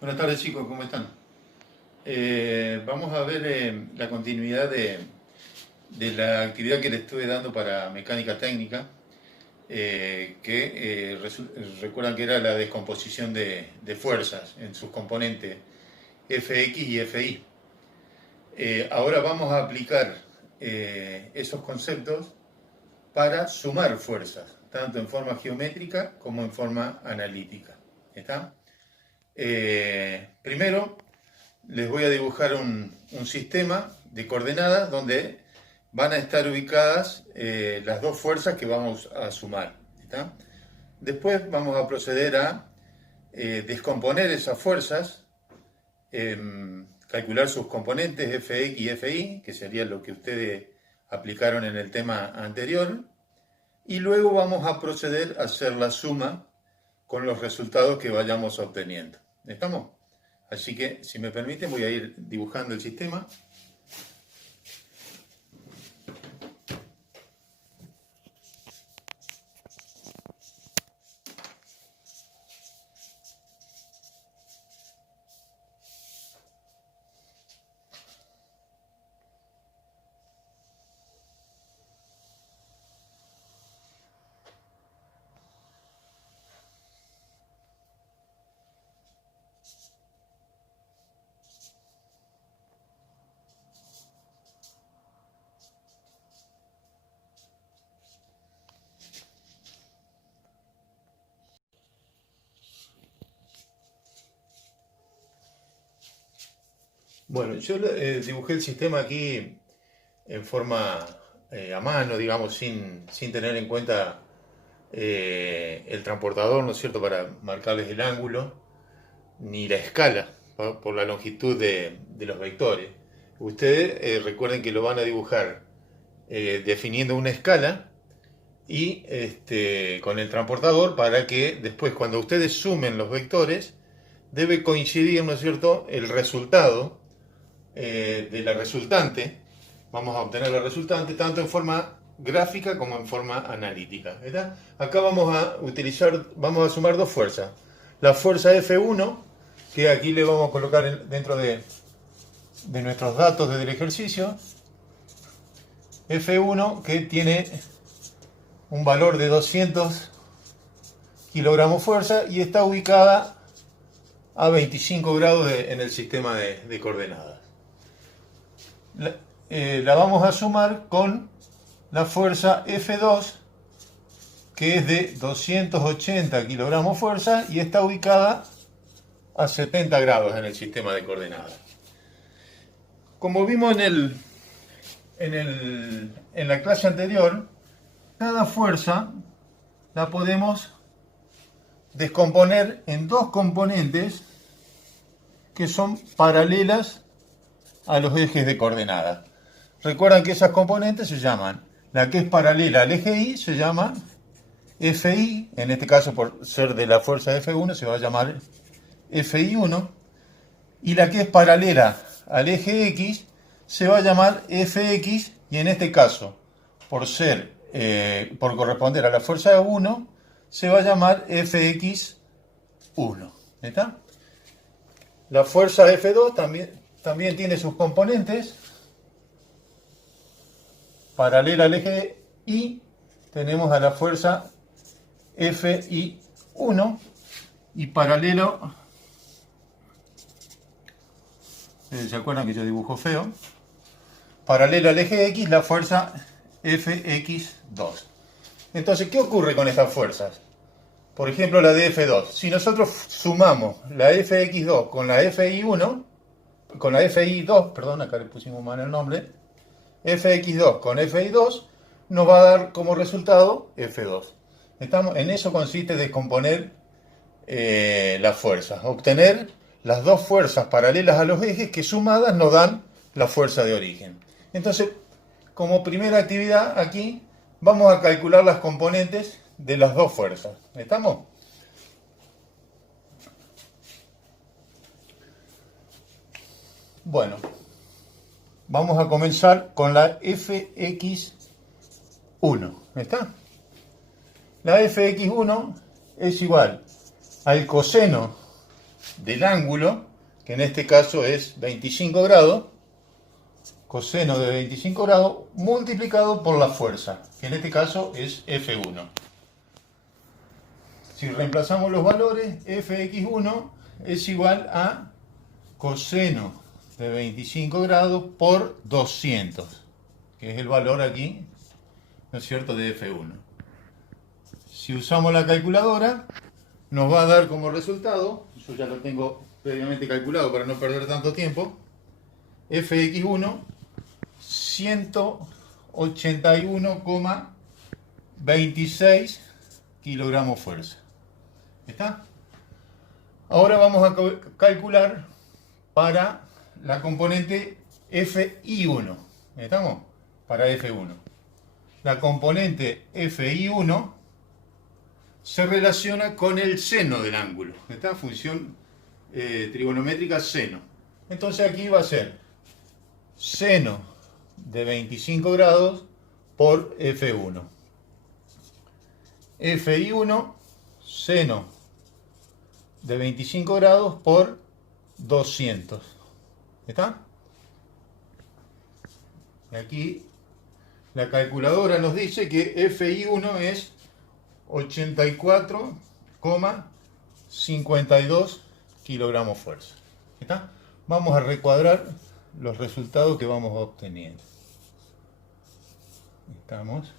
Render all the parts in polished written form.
Buenas tardes chicos, ¿cómo están? Vamos a ver la continuidad de la actividad que les estuve dando para mecánica técnica, recuerdan que era la descomposición de fuerzas en sus componentes Fx y Fi. Ahora vamos a aplicar esos conceptos para sumar fuerzas, tanto en forma geométrica como en forma analítica. ¿Está? Primero les voy a dibujar un sistema de coordenadas donde van a estar ubicadas las dos fuerzas que vamos a sumar. ¿Está? Después vamos a proceder a descomponer esas fuerzas, calcular sus componentes Fx y Fi, que sería lo que ustedes aplicaron en el tema anterior, y luego vamos a proceder a hacer la suma con los resultados que vayamos obteniendo. ¿Estamos? Así que, si me permiten, voy a ir dibujando el sistema. Bueno, yo dibujé el sistema aquí en forma a mano, digamos, sin tener en cuenta el transportador, ¿no es cierto?, para marcarles el ángulo, ni la escala por la longitud de los vectores. Ustedes recuerden que lo van a dibujar definiendo una escala y con el transportador para que después cuando ustedes sumen los vectores debe coincidir, ¿no es cierto?, el resultado de la resultante. Vamos a obtener la resultante tanto en forma gráfica como en forma analítica, ¿verdad? Acá vamos a sumar dos fuerzas. La fuerza F1, que aquí le vamos a colocar dentro de nuestros datos del ejercicio. F1 que tiene un valor de 200 kilogramos fuerza y está ubicada a 25 grados en el sistema de coordenadas. La vamos a sumar con la fuerza F2, que es de 280 kilogramos fuerza y está ubicada a 70 grados en el sistema de coordenadas. Como vimos en la clase anterior, cada fuerza la podemos descomponer en dos componentes que son paralelas a los ejes de coordenadas. Recuerdan que esas componentes se llaman, la que es paralela al eje Y se llama Fi, en este caso por ser de la fuerza F1 se va a llamar Fi1, y la que es paralela al eje X se va a llamar Fx, y en este caso, por corresponder a la fuerza 1, se va a llamar Fx1. ¿Está? La fuerza F2 también tiene sus componentes. Paralela al eje Y, tenemos a la fuerza Fi1 y paralelo, ¿se acuerdan que yo dibujo feo? Paralelo al eje X, la fuerza Fx2. Entonces, ¿qué ocurre con estas fuerzas? Por ejemplo, la de F2. Si nosotros sumamos la Fx2 con la Fi1, con la Fi2, perdón, acá le pusimos mal el nombre, Fx2 con Fi2, nos va a dar como resultado F2. En eso consiste descomponer las fuerzas, obtener las dos fuerzas paralelas a los ejes que sumadas nos dan la fuerza de origen. Entonces, como primera actividad aquí, vamos a calcular las componentes de las dos fuerzas. ¿Estamos? Bueno, vamos a comenzar con la Fx1. ¿Está? La Fx1 es igual al coseno del ángulo, que en este caso es 25 grados, coseno de 25 grados, multiplicado por la fuerza, que en este caso es F1. Si reemplazamos los valores, Fx1 es igual a coseno de 25 grados por 200, que es el valor aquí, ¿no es cierto?, de F1. Si usamos la calculadora, nos va a dar como resultado, yo ya lo tengo previamente calculado para no perder tanto tiempo, Fx1 181,26 kilogramos fuerza. ¿Está? Ahora vamos a calcular para la componente Fi1. ¿Estamos? Para F1. La componente Fi1 se relaciona con el seno del ángulo. Esta función trigonométrica seno. Entonces aquí va a ser seno de 25 grados por F1. Fi1, seno de 25 grados por 200. ¿Está? Y aquí la calculadora nos dice que Fi1 es 84,52 kilogramos fuerza. ¿Está? Vamos a recuadrar los resultados que vamos obteniendo. Estamos.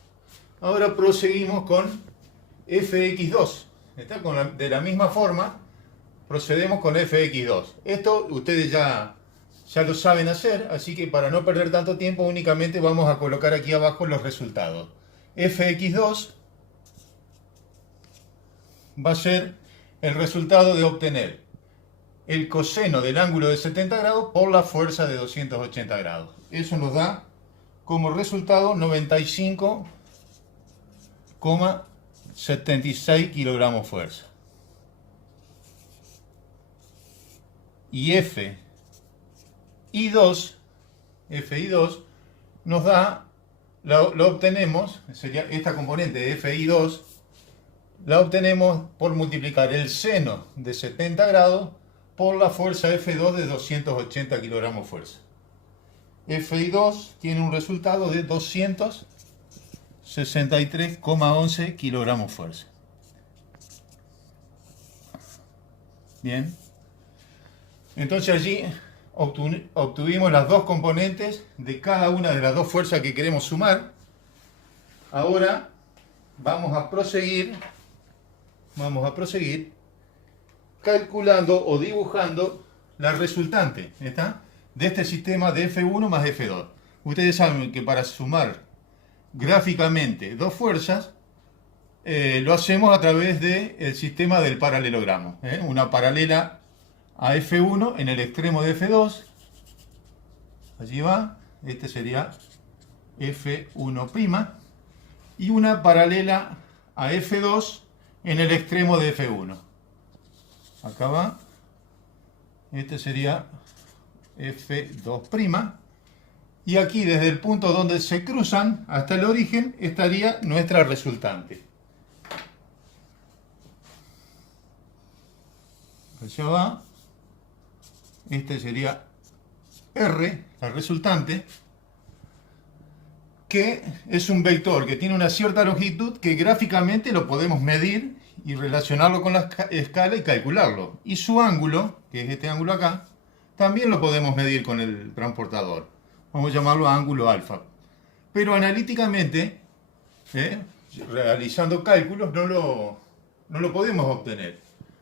Ahora proseguimos con Fx2. ¿Está? De la misma forma, procedemos con Fx2. Esto ustedes ya lo saben hacer, así que para no perder tanto tiempo, únicamente vamos a colocar aquí abajo los resultados. Fx2 va a ser el resultado de obtener el coseno del ángulo de 70 grados por la fuerza de 280 grados. Eso nos da como resultado 95,76 kilogramos fuerza. Y Fi2 nos da, lo obtenemos, sería esta componente de Fi2, la obtenemos por multiplicar el seno de 70 grados por la fuerza F2 de 280 kilogramos fuerza. Fi2 tiene un resultado de 263,11 kilogramos fuerza. Bien. Entonces allí obtuvimos las dos componentes de cada una de las dos fuerzas que queremos sumar. Ahora vamos a proseguir calculando o dibujando la resultante, ¿está?, de este sistema de F1 más F2. Ustedes saben que para sumar gráficamente dos fuerzas, lo hacemos a través del sistema del paralelogramo. Una paralela a F1 en el extremo de F2. Allí va, este sería F1', y una paralela a F2 en el extremo de F1. Acá va, este sería F2', y aquí desde el punto donde se cruzan hasta el origen estaría nuestra resultante. Allá va, este sería R, la resultante, que es un vector que tiene una cierta longitud que gráficamente lo podemos medir y relacionarlo con la escala y calcularlo. Y su ángulo, que es este ángulo acá, también lo podemos medir con el transportador. Vamos a llamarlo ángulo alfa. Pero analíticamente, realizando cálculos, no lo podemos obtener.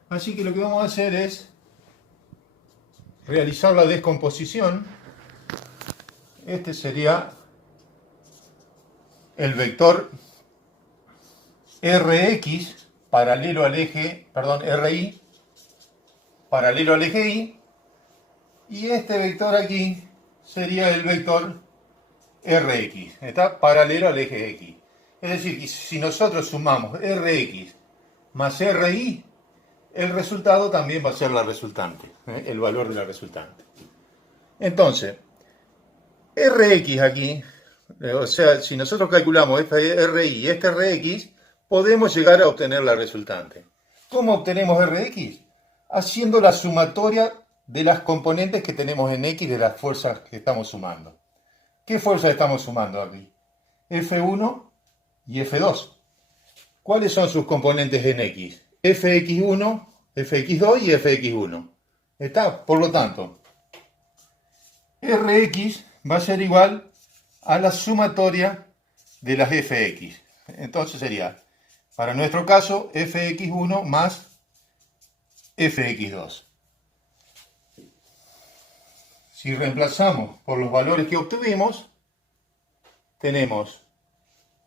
Así que lo que vamos a hacer es realizar la descomposición. Este sería el vector Rx paralelo al eje, RI paralelo al eje Y, y este vector aquí sería el vector Rx, está paralelo al eje X. Es decir, que si nosotros sumamos Rx más Ri, el resultado también va a ser la resultante, el valor de la resultante. Entonces, Rx aquí, o sea, si nosotros calculamos este Ri y este Rx, podemos llegar a obtener la resultante. ¿Cómo obtenemos Rx? haciendo la sumatoria de las componentes que tenemos en X de las fuerzas que estamos sumando. ¿Qué fuerzas estamos sumando aquí? F1 y F2. ¿Cuáles son sus componentes en X? Fx1, Fx2 y Fx1. ¿Está? Por lo tanto, Rx va a ser igual a la sumatoria de las Fx. Entonces sería, para nuestro caso, Fx1 más Fx2. Si reemplazamos por los valores que obtuvimos, tenemos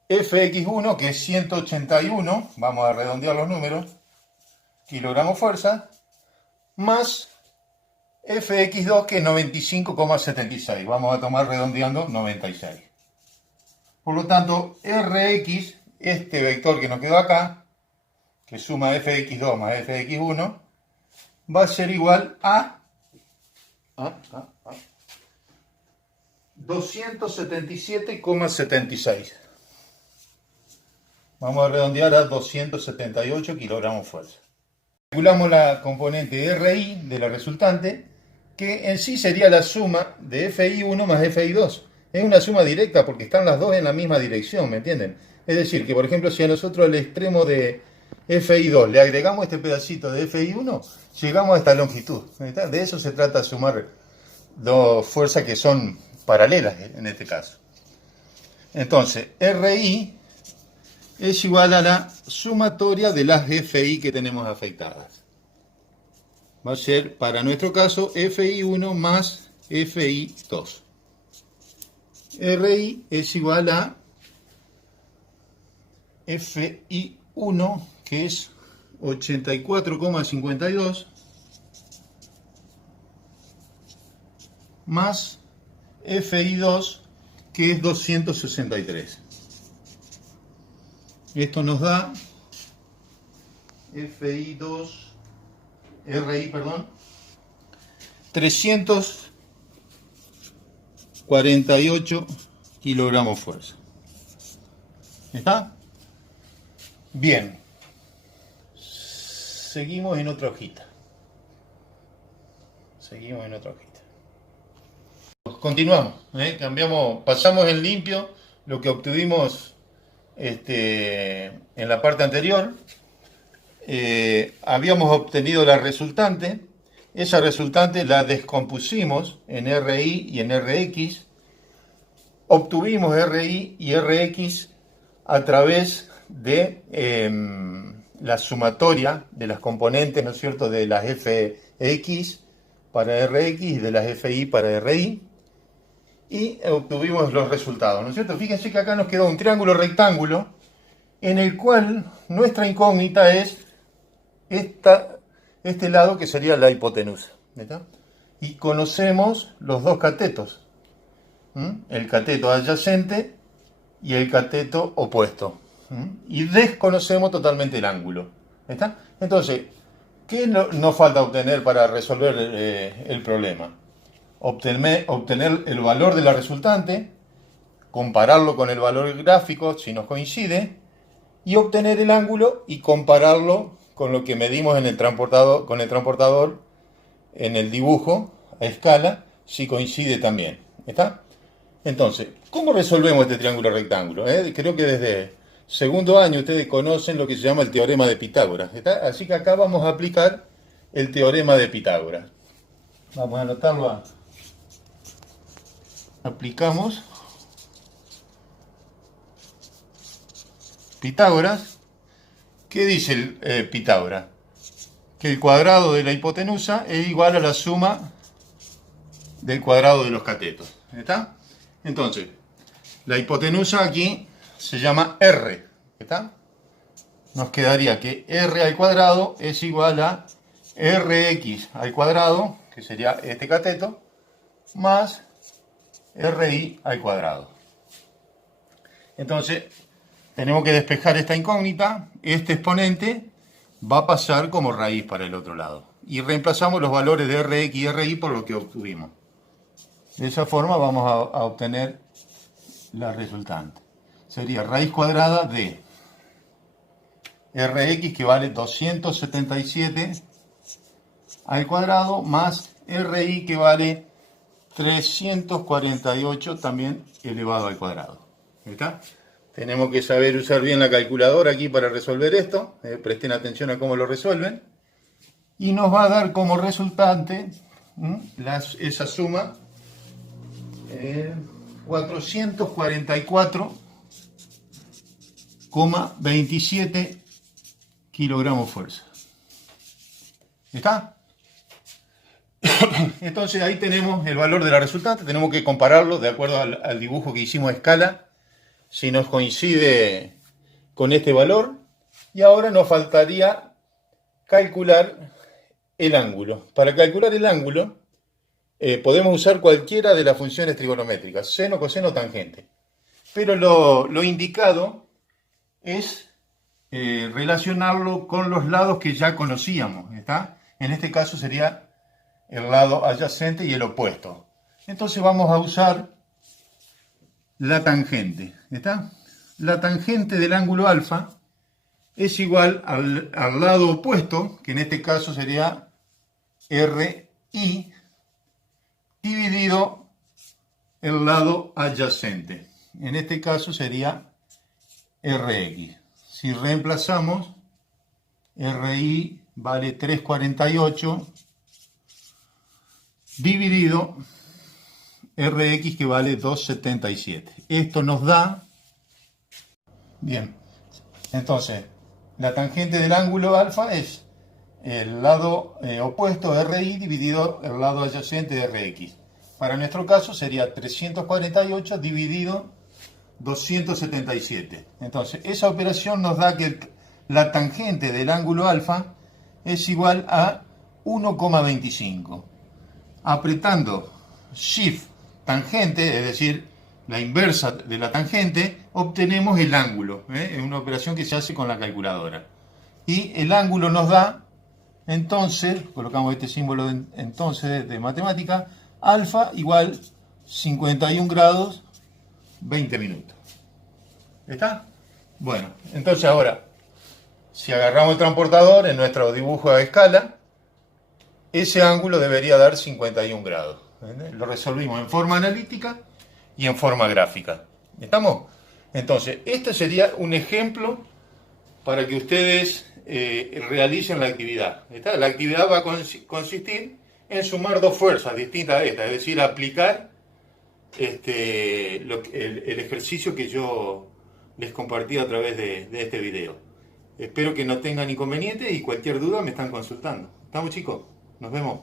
Fx1, que es 181, vamos a redondear los números, kilogramos fuerza, más Fx2, que es 95,76, vamos a tomar redondeando 96. Por lo tanto, Rx, este vector que nos quedó acá, que suma Fx2 más Fx1, va a ser igual a 277,76. Vamos a redondear a 278 kilogramos fuerza. Calculamos la componente Ri de la resultante, que en sí sería la suma de Fi1 más Fi2. Es una suma directa porque están las dos en la misma dirección, ¿me entienden? Es decir, que por ejemplo, si a nosotros al extremo de Fi2 le agregamos este pedacito de Fi1, llegamos a esta longitud. De eso se trata, sumar dos fuerzas que son paralelas en este caso. Entonces, Ri es igual a la sumatoria de las Fi que tenemos afectadas. Va a ser, para nuestro caso, Fi1 más Fi2. Ri es igual a Fi1, que es 84,52, más Fi2, que es 263. Esto nos da Ri, 348 kilogramos fuerza. ¿Está? Bien. Seguimos en otra hojita. Continuamos, cambiamos, pasamos en limpio lo que obtuvimos en la parte anterior. Habíamos obtenido la resultante. Esa resultante la descompusimos en Ri y en Rx. Obtuvimos Ri y Rx a través de la sumatoria de las componentes, ¿no es cierto?, de las Fx para Rx y de las Fi para Ri. Y obtuvimos los resultados, ¿no es cierto? Fíjense que acá nos quedó un triángulo rectángulo en el cual nuestra incógnita es este lado, que sería la hipotenusa. ¿Está? Y conocemos los dos catetos, el cateto adyacente y el cateto opuesto. Y desconocemos totalmente el ángulo. ¿Está? Entonces, ¿qué nos falta obtener para resolver el problema? Obtener el valor de la resultante, compararlo con el valor gráfico si nos coincide, y obtener el ángulo y compararlo con lo que medimos en el transportador en el dibujo a escala, si coincide también. ¿Está? Entonces, ¿cómo resolvemos este triángulo rectángulo? Creo que desde segundo año ustedes conocen lo que se llama el teorema de Pitágoras. ¿Está? Así que acá vamos a aplicar el teorema de Pitágoras. Vamos a anotarlo. Aplicamos Pitágoras. ¿Qué dice Pitágoras? Que el cuadrado de la hipotenusa es igual a la suma del cuadrado de los catetos. ¿Está? Entonces, la hipotenusa aquí se llama R. ¿Está? Nos quedaría que R al cuadrado es igual a Rx al cuadrado, que sería este cateto, más Ri al cuadrado. Entonces, tenemos que despejar esta incógnita. Este exponente va a pasar como raíz para el otro lado. Y reemplazamos los valores de Rx y Ri por lo que obtuvimos. De esa forma vamos a obtener la resultante. Sería raíz cuadrada de Rx, que vale 277 al cuadrado más RI que vale 348 también elevado al cuadrado. ¿Está? Tenemos que saber usar bien la calculadora aquí para resolver esto. Presten atención a cómo lo resuelven. Y nos va a dar como resultante esa suma 444,27 kilogramos fuerza. ¿Está? Entonces ahí tenemos el valor de la resultante. Tenemos que compararlo de acuerdo al dibujo que hicimos a escala, si nos coincide con este valor. Y ahora nos faltaría calcular el ángulo. Para calcular el ángulo podemos usar cualquiera de las funciones trigonométricas, seno, coseno, tangente. Pero lo indicado es relacionarlo con los lados que ya conocíamos. ¿Está? En este caso sería el lado adyacente y el opuesto. Entonces vamos a usar la tangente. ¿Está? La tangente del ángulo alfa es igual al lado opuesto, que en este caso sería RI, dividido el lado adyacente. En este caso sería RX. Si reemplazamos, RI vale 348 dividido RX, que vale 277. Esto nos da, bien, entonces la tangente del ángulo alfa es el lado opuesto RI dividido el lado adyacente de RX. Para nuestro caso sería 348 dividido 277. Entonces esa operación nos da que la tangente del ángulo alfa es igual a 1,25. Apretando Shift tangente, es decir, la inversa de la tangente, obtenemos el ángulo. Es una operación que se hace con la calculadora. Y el ángulo nos da, entonces, colocamos este símbolo entonces de matemática, alfa igual 51 grados 20 minutos. ¿Está? Bueno, entonces ahora, si agarramos el transportador en nuestro dibujo a escala, ese ángulo debería dar 51 grados. Lo resolvimos en forma analítica y en forma gráfica. ¿Estamos? Entonces, este sería un ejemplo para que ustedes realicen la actividad. ¿Está? La actividad va a consistir en sumar dos fuerzas distintas a esta, es decir, aplicar el ejercicio que yo les compartí a través de este video. Espero que no tengan inconvenientes y cualquier duda me están consultando. ¿Estamos, chicos? Nos vemos.